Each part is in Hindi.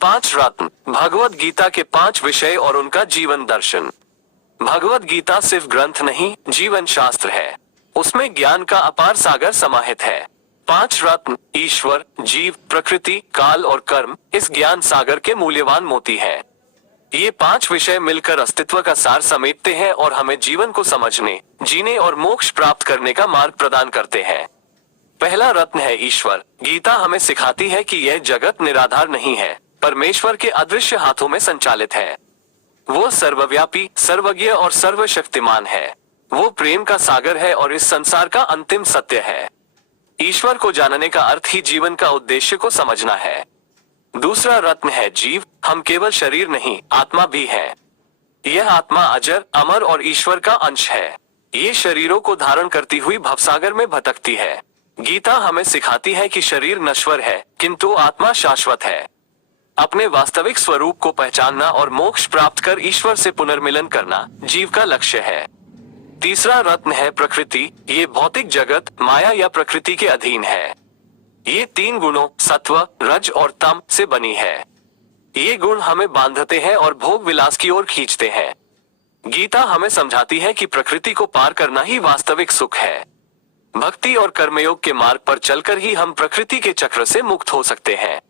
पांच रत्न, भगवद गीता के पांच विषय और उनका जीवन दर्शन। भगवद गीता सिर्फ ग्रंथ नहीं, जीवन शास्त्र है। उसमें ज्ञान का अपार सागर समाहित है। पांच रत्न, ईश्वर, जीव, प्रकृति, काल और कर्म, इस ज्ञान सागर के मूल्यवान मोती हैं। ये पांच विषय मिलकर अस्तित्व का सार समेटते हैं और हमें जीवन को समझने, जीने और मोक्ष प्राप्त करने का मार्ग प्रदान करते हैं। पहला रत्न है ईश्वर। गीता हमें सिखाती है कि यह जगत निराधार नहीं है, परमेश्वर के अदृश्य हाथों में संचालित है। वो सर्वव्यापी, सर्वज्ञ और सर्वशक्तिमान है। वो प्रेम का सागर है और इस संसार का अंतिम सत्य है। ईश्वर को जानने का अर्थ ही जीवन का उद्देश्य को समझना है। दूसरा रत्न है जीव। हम केवल शरीर नहीं, आत्मा भी है। यह आत्मा अजर, अमर और ईश्वर का अंश है। ये शरीरों को धारण करती हुई भवसागर में भटकती है। गीता हमें सिखाती है कि शरीर नश्वर है, किंतु आत्मा शाश्वत है। अपने वास्तविक स्वरूप को पहचानना और मोक्ष प्राप्त कर ईश्वर से पुनर्मिलन करना जीव का लक्ष्य है। तीसरा रत्न है प्रकृति। ये भौतिक जगत माया या प्रकृति के अधीन है। ये तीन गुणों सत्व, रज और तम से बनी है। ये गुण हमें बांधते हैं और भोग विलास की ओर खींचते हैं। गीता हमें समझाती है कि प्रकृति को पार करना ही वास्तविक सुख है। भक्ति और कर्मयोग के मार्ग पर चलकर ही हम प्रकृति के चक्र से मुक्त हो सकते हैं।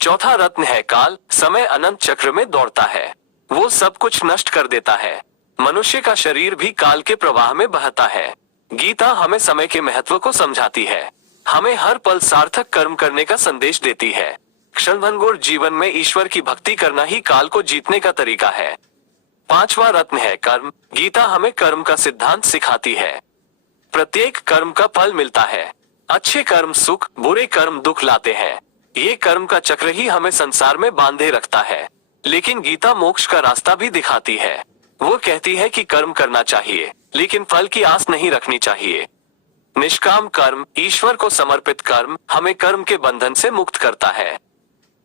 चौथा रत्न है काल। समय अनंत चक्र में दौड़ता है। वो सब कुछ नष्ट कर देता है। मनुष्य का शरीर भी काल के प्रवाह में बहता है। गीता हमें समय के महत्व को समझाती है। हमें हर पल सार्थक कर्म करने का संदेश देती है। क्षणभंगुर जीवन में ईश्वर की भक्ति करना ही काल को जीतने का तरीका है। पांचवा रत्न है कर्म। गीता हमें कर्म का सिद्धांत सिखाती है। प्रत्येक कर्म का फल मिलता है। अच्छे कर्म सुख, बुरे कर्म दुख लाते हैं। ये कर्म का चक्र ही हमें संसार में बांधे रखता है। लेकिन गीता मोक्ष का रास्ता भी दिखाती है। वो कहती है कि कर्म करना चाहिए, लेकिन फल की आस नहीं रखनी चाहिए। निष्काम कर्म, ईश्वर को समर्पित कर्म, हमें कर्म के बंधन से मुक्त करता है।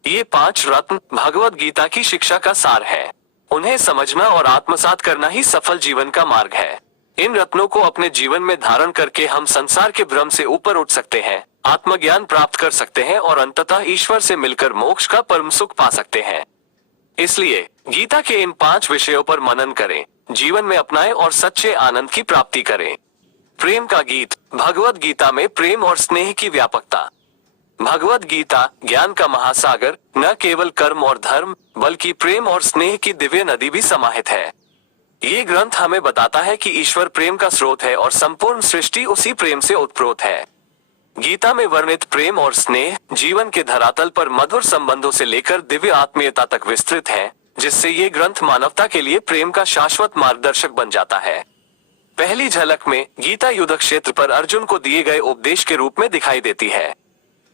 ये पांच रत्न भगवद गीता की शिक्षा का सार है। उन्हें समझना और आत्मसात करना ही सफल जीवन का मार्ग है। इन रत्नों को अपने जीवन में धारण करके हम संसार के भ्रम से ऊपर उठ सकते हैं, आत्मज्ञान प्राप्त कर सकते हैं और अंततः ईश्वर से मिलकर मोक्ष का परम सुख पा सकते हैं। इसलिए गीता के इन पांच विषयों पर मनन करें, जीवन में अपनाएं और सच्चे आनंद की प्राप्ति करें। प्रेम का गीत। भगवद गीता में प्रेम और स्नेह की व्यापकता। भगवद गीता ज्ञान का महासागर, न केवल कर्म और धर्म बल्कि प्रेम और स्नेह की दिव्य नदी भी समाहित है। ये ग्रंथ हमें बताता है कि ईश्वर प्रेम का स्रोत है और संपूर्ण सृष्टि उसी प्रेम से उत्प्रोत है। गीता में वर्णित प्रेम और स्नेह जीवन के धरातल पर मधुर संबंधों से लेकर दिव्य आत्मीयता तक विस्तृत है, जिससे ये ग्रंथ मानवता के लिए प्रेम का शाश्वत मार्गदर्शक बन जाता है। पहली झलक में गीता युद्ध क्षेत्र पर अर्जुन को दिए गए उपदेश के रूप में दिखाई देती है,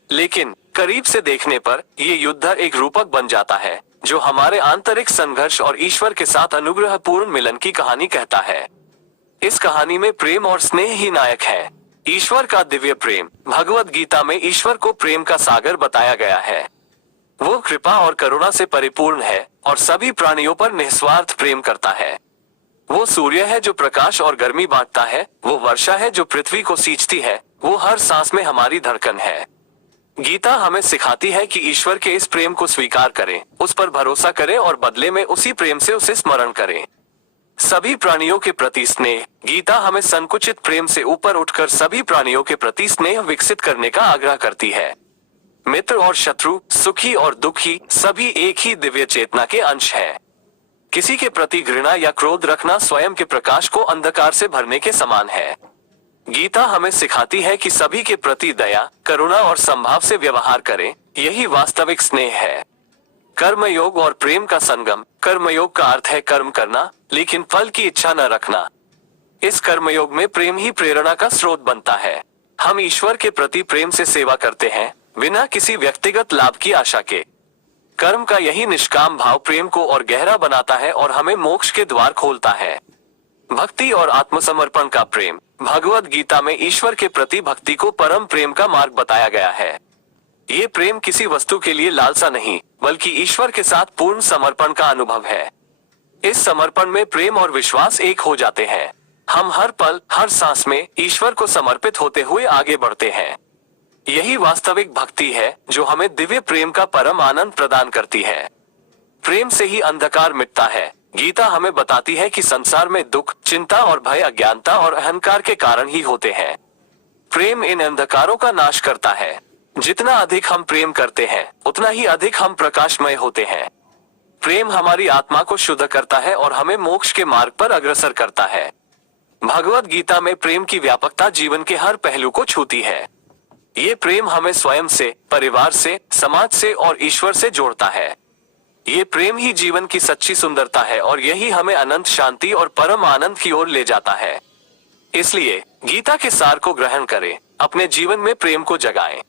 लेकिन करीब से देखने पर यह युद्ध एक रूपक बन जाता है जो हमारे आंतरिक संघर्ष और ईश्वर के साथ अनुग्रह पूर्ण मिलन की कहानी कहता है। इस कहानी में प्रेम और स्नेह ही नायक है। ईश्वर का दिव्य प्रेम। भगवद गीता में ईश्वर को प्रेम का सागर बताया गया है। वो कृपा और करुणा से परिपूर्ण है और सभी प्राणियों पर निस्वार्थ प्रेम करता है। वो सूर्य है जो प्रकाश और गर्मी बांटता है। वो वर्षा है जो पृथ्वी को सींचती है। वो हर सांस में हमारी धड़कन है। गीता हमें सिखाती है कि ईश्वर के इस प्रेम को स्वीकार करें, उस पर भरोसा करें और बदले में उसी प्रेम से उसे स्मरण करें। सभी प्राणियों के प्रति स्नेह। गीता हमें संकुचित प्रेम से ऊपर उठकर सभी प्राणियों के प्रति स्नेह विकसित करने का आग्रह करती है। मित्र और शत्रु, सुखी और दुखी, सभी एक ही दिव्य चेतना के अंश है। किसी के प्रति घृणा या क्रोध रखना स्वयं के प्रकाश को अंधकार से भरने के समान है। गीता हमें सिखाती है कि सभी के प्रति दया, करुणा और संभाव से व्यवहार करें। यही वास्तविक स्नेह है। कर्मयोग और प्रेम का संगम। कर्मयोग का अर्थ है कर्म करना, लेकिन फल की इच्छा न रखना। इस कर्मयोग में प्रेम ही प्रेरणा का स्रोत बनता है। हम ईश्वर के प्रति प्रेम से सेवा करते हैं, बिना किसी व्यक्तिगत लाभ की आशा के। कर्म का यही निष्काम भाव प्रेम को और गहरा बनाता है और हमें मोक्ष के द्वार खोलता है। भक्ति और आत्मसमर्पण का प्रेम। भगवद गीता में ईश्वर के प्रति भक्ति को परम प्रेम का मार्ग बताया गया है। ये प्रेम किसी वस्तु के लिए लालसा नहीं, बल्कि ईश्वर के साथ पूर्ण समर्पण का अनुभव है। इस समर्पण में प्रेम और विश्वास एक हो जाते हैं। हम हर पल, हर सांस में ईश्वर को समर्पित होते हुए आगे बढ़ते हैं। यही वास्तविक भक्ति है जो हमें दिव्य प्रेम का परम आनंद प्रदान करती है। प्रेम से ही अंधकार मिटता है। गीता हमें बताती है कि संसार में दुख, चिंता और भय अज्ञानता और अहंकार के कारण ही होते हैं। प्रेम इन अंधकारों का नाश करता है। जितना अधिक हम प्रेम करते हैं, उतना ही अधिक हम प्रकाशमय होते हैं। प्रेम हमारी आत्मा को शुद्ध करता है और हमें मोक्ष के मार्ग पर अग्रसर करता है। भगवत गीता में प्रेम की व्यापकता जीवन के हर पहलू को छूती है। ये प्रेम हमें स्वयं से, परिवार से, समाज से और ईश्वर से जोड़ता है। ये प्रेम ही जीवन की सच्ची सुंदरता है और यही हमें अनंत शांति और परम आनंद की ओर ले जाता है। इसलिए गीता के सार को ग्रहण करें, अपने जीवन में प्रेम को जगाएं।